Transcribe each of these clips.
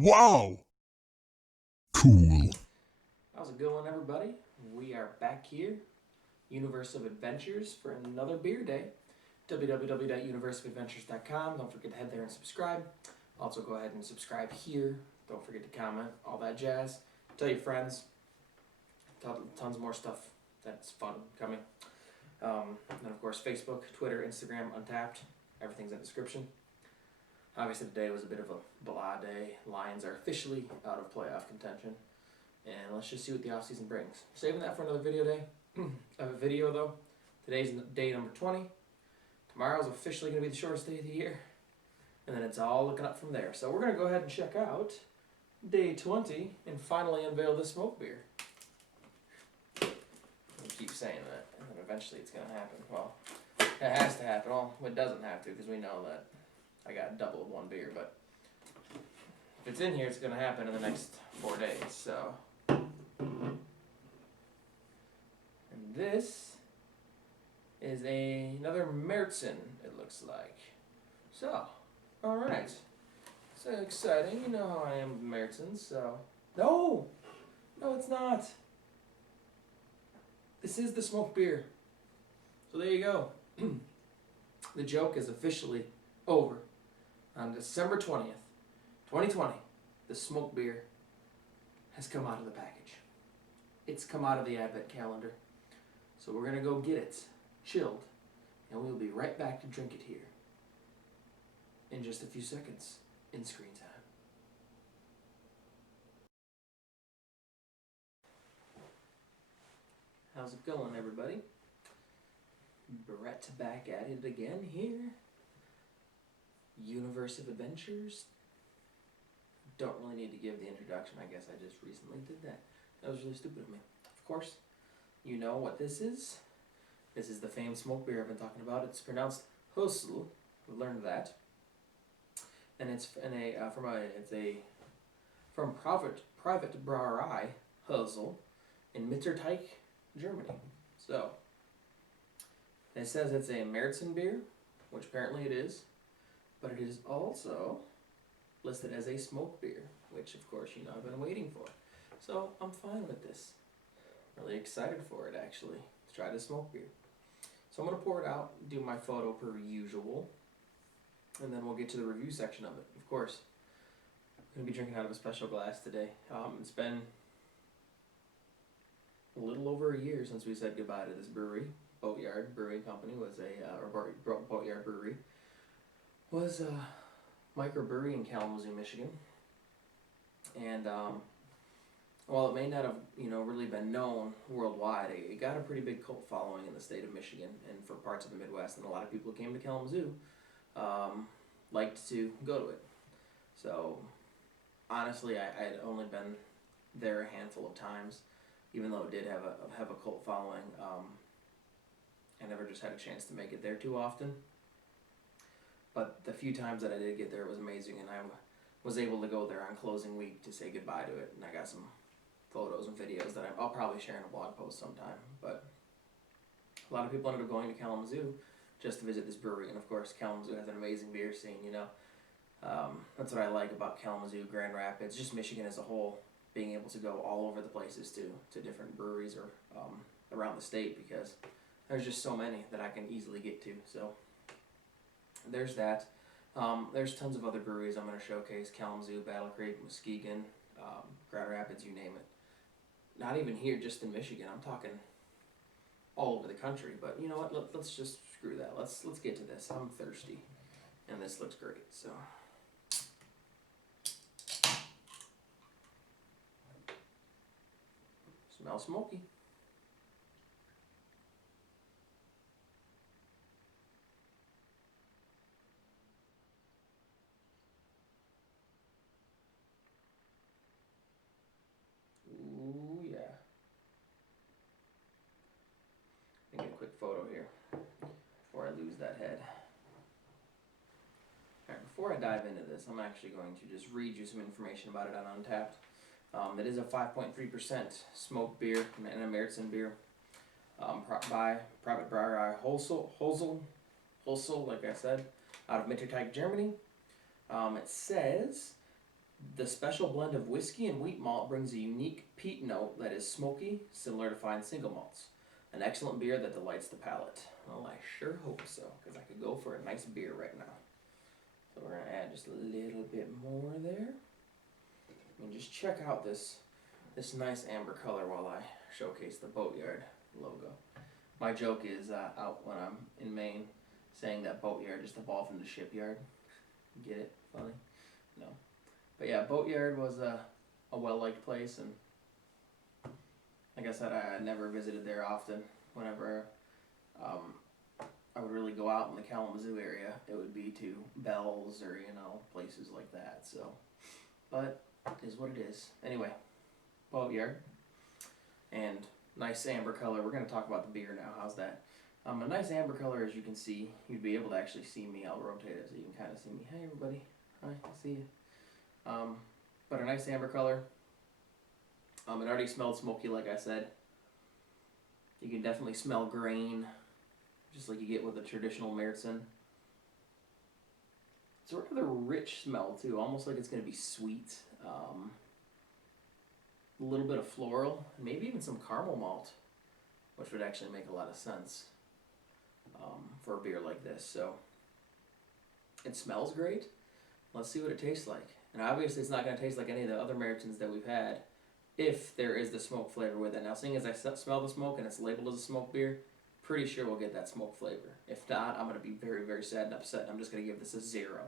Wow! Cool. How's it going, everybody? We are back here, Universe of Adventures, for another beer day. www.universeofadventures.com. Don't forget to head there and subscribe. Also, go ahead and subscribe here. Don't forget to comment, all that jazz. Tell your friends. Tons more stuff that's fun coming. And of course, Facebook, Twitter, Instagram, Untapped. Everything's in the description. Obviously, today was a bit of a blah day. Lions are officially out of playoff contention. And let's just see what the offseason brings. Saving that for another video day. I have a video though. Today's day number 20. Tomorrow's officially going to be the shortest day of the year. And then it's all looking up from there. So we're going to go ahead and check out day 20 and finally unveil this smoke beer. I keep saying that, and then eventually it's going to happen. Well, it has to happen. Well, it doesn't have to because we know that I got double of one beer. But if it's in here, it's going to happen in the next 4 days. So. And this is another Märzen, it looks like. So, alright. So exciting. You know how I am with Märzens, so. No! No, it's not. This is the smoked beer. So there you go. The joke is officially over. On December 20th, 2020, the smoked beer has come out of the package. It's come out of the advent calendar. So we're going to go get it chilled, and we'll be right back to drink it here in just a few seconds in screen time. How's it going, everybody? Brett back at it again here. Universe of Adventures. Don't really need to give the introduction. I guess I just recently did that. That was really stupid of me. Of course, you know what this is. This is the famed smoke beer I've been talking about. It's pronounced Hösl. We learned that. And it's from Privatbrauerei Hösl in Mitterteich, Germany. So it says it's a Märzenbier, which apparently it is, but it is also listed as a smoke beer, which of course you know I've been waiting for. So I'm fine with this. Really excited for it actually, to try this smoke beer. So I'm going to pour it out, do my photo per usual, and then we'll get to the review section of it. Of course, I'm going to be drinking out of a special glass today. It's been a little over a year since we said goodbye to this brewery. Boatyard Brewing Company was Boatyard Brewery was a microbrewery in Kalamazoo, Michigan. And while it may not have, really been known worldwide, it got a pretty big cult following in the state of Michigan and for parts of the Midwest, and a lot of people who came to Kalamazoo liked to go to it. So, honestly, I had only been there a handful of times, even though it did have a cult following. I never just had a chance to make it there too often. But the few times that I did get there, it was amazing, and I was able to go there on closing week to say goodbye to it, and I got some photos and videos that I'll probably share in a blog post sometime. But a lot of people ended up going to Kalamazoo just to visit this brewery, and of course Kalamazoo has an amazing beer scene. That's what I like about Kalamazoo, Grand Rapids, just Michigan as a whole, being able to go all over the places to different breweries or around the state, because there's just so many that I can easily get to. So there's that. There's tons of other breweries I'm going to showcase: Kalamazoo, Battle Creek, Muskegon, Grand Rapids, you name it. Not even here, just in Michigan. I'm talking all over the country. But you know what? Let's just screw that. Let's get to this. I'm thirsty, and this looks great. So. Smells smoky. Ooh, yeah. Let me get a quick photo here before I lose that head. Alright, before I dive into this, I'm actually going to just read you some information about it on Untapped. It is a 5.3% smoked beer and a Märzen beer by Privatbrauerei Hösl, like I said, out of Mitterteich, Germany. It says The special blend of whiskey and wheat malt brings a unique peat note that is smoky, similar to fine single malts. An excellent beer that delights the palate. Well, I sure hope so, because I could go for a nice beer right now. So we're going to add just a little bit more there. And just check out this nice amber color while I showcase the Boatyard logo. My joke is out when I'm in Maine saying that Boatyard just evolved into shipyard. Get it? Funny? No. But yeah, Boatyard was a well-liked place, and like I said, I never visited there often. Whenever I would really go out in the Kalamazoo area, it would be to Bell's or, places like that. So, but it is what it is. Anyway, Boatyard. And nice amber color. We're going to talk about the beer now. How's that? A nice amber color, as you can see. You'd be able to actually see me. I'll rotate it so you can kind of see me. Hey, everybody. Hi, I see you. But a nice amber color. It already smelled smoky, like I said. You can definitely smell grain, just like you get with a traditional Märzen. It's a rather rich smell, too. Almost like it's going to be sweet. A little bit of floral, maybe even some caramel malt, which would actually make a lot of sense for a beer like this. So it smells great. Let's see what it tastes like. And obviously it's not going to taste like any of the other Märzens that we've had if there is the smoke flavor with it. Now, seeing as I smell the smoke and it's labeled as a smoke beer, pretty sure we'll get that smoke flavor. If not, I'm going to be very, very sad and upset. I'm just going to give this a 0.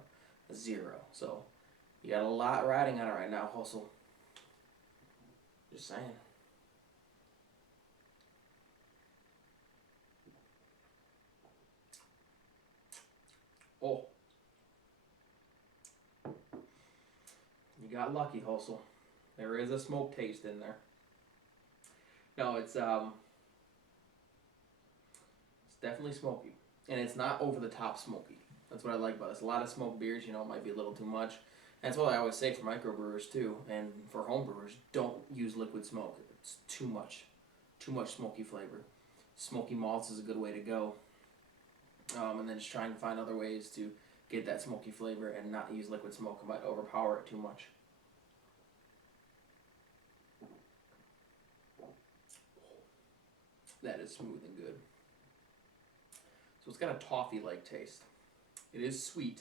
A 0. So you got a lot riding on it right now, Hösl. Just saying. Oh. You got lucky, Hösl. There is a smoke taste in there. No, it's definitely smoky. And it's not over the top smoky. That's what I like about this. A lot of smoked beers, might be a little too much. And that's what I always say for microbrewers too, and for home brewers, don't use liquid smoke. It's too much smoky flavor. Smoky malts is a good way to go. And then just trying to find other ways to get that smoky flavor and not use liquid smoke. It might overpower it too much. That is smooth and good. So it's got a toffee-like taste. It is sweet.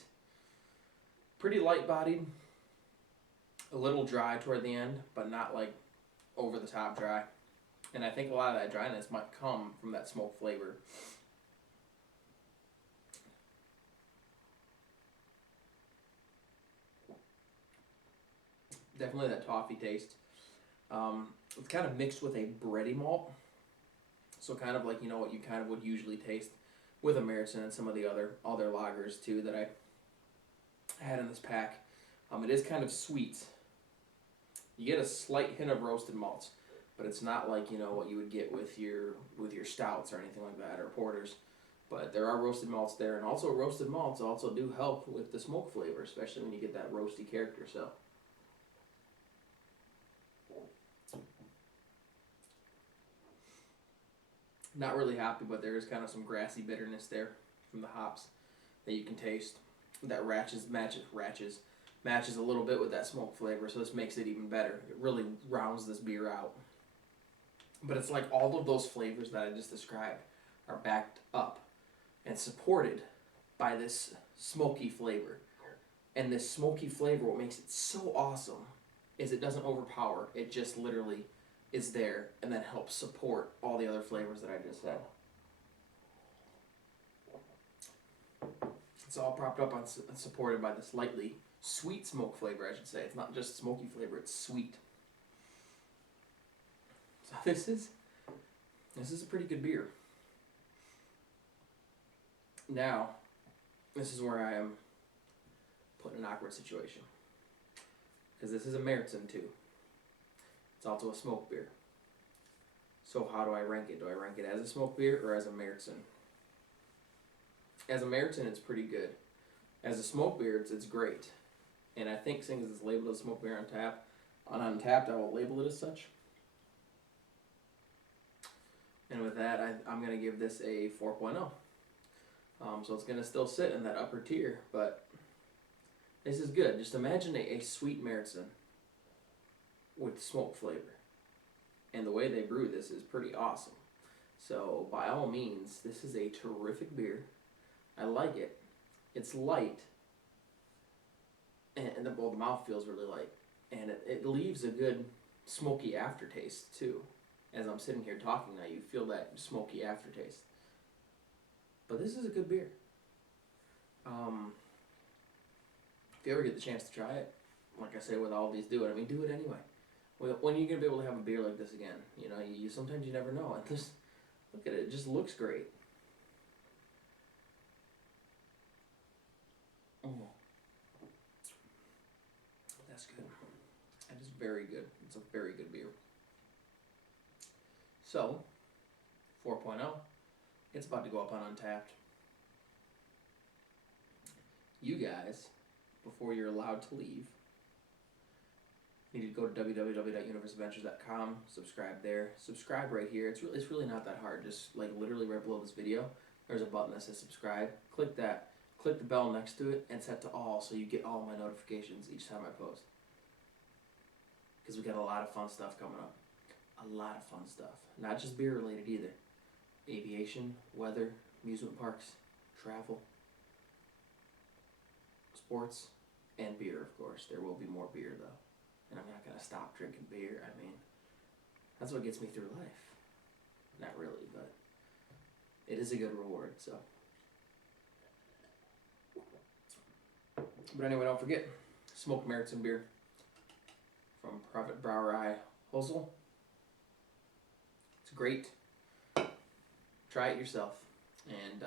Pretty light-bodied. A little dry toward the end, but not like over the top dry. And I think a lot of that dryness might come from that smoke flavor. Definitely that toffee taste. It's kind of mixed with a bready malt. So kind of like, what you kind of would usually taste with a Märzen and some of the other lagers too that I had in this pack. It is kind of sweet. You get a slight hint of roasted malts, but it's not like, what you would get with your stouts or anything like that, or porters. But there are roasted malts there, and also roasted malts also do help with the smoke flavor, especially when you get that roasty character. So not really hoppy, but there is kind of some grassy bitterness there from the hops that you can taste. That matches a little bit with that smoke flavor, so this makes it even better. It really rounds this beer out. But it's like all of those flavors that I just described are backed up and supported by this smoky flavor. And this smoky flavor, what makes it so awesome is it doesn't overpower. It just literally is there and then helps support all the other flavors that I just said. It's all propped up and supported by this lightly sweet smoke flavor, I should say. It's not just smoky flavor, it's sweet. So this is a pretty good beer. Now, this is where I am put in an awkward situation. Because this is a Märzen too. It's also a smoke beer. So how do I rank it? Do I rank it as a smoke beer or as a Märzen? As a Märzen, it's pretty good. As a smoke beer, it's great. And I think seeing as it's labeled as smoke beer on tap, on Untapped, I will label it as such. And with that, I'm going to give this a 4.0. So it's going to still sit in that upper tier, but This is good. Just imagine a sweet Märzen with smoke flavor. And the way they brew this is pretty awesome. So by all means, this is a terrific beer. I like it. It's light. And the mouth feels really light. And it leaves a good smoky aftertaste too. As I'm sitting here talking now, you feel that smoky aftertaste. But this is a good beer. If you ever get the chance to try it, like I say with all these, do it. I mean, do it anyway. When are you going to be able to have a beer like this again? You know, sometimes you never know. And this, look at it, it just looks great. Oh, that's good. That is very good. It's a very good beer. So, 4.0, it's about to go up on Untapped. You guys, before you're allowed to leave, you need to go to www.universalventures.com, subscribe there. Subscribe right here. It's really not that hard. Just like literally right below this video, there's a button that says subscribe. Click that. Click the bell next to it and set to all so you get all my notifications each time I post. Because we got a lot of fun stuff coming up. A lot of fun stuff. Not just beer related either. Aviation, weather, amusement parks, travel, sports, and beer, of course. There will be more beer though. And I'm not going to stop drinking beer. I mean, that's what gets me through life. Not really, but it is a good reward, so. But anyway, don't forget, Smoked Märzen beer from Privatbrauerei Hösl. It's great. Try it yourself. And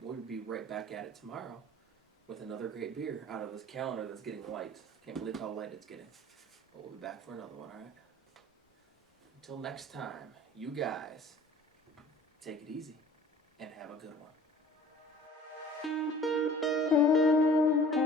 we'll be right back at it tomorrow with another great beer out of this calendar that's getting light. Can't believe how light it's getting. But we'll be back for another one, alright? Until next time, you guys, take it easy and have a good one.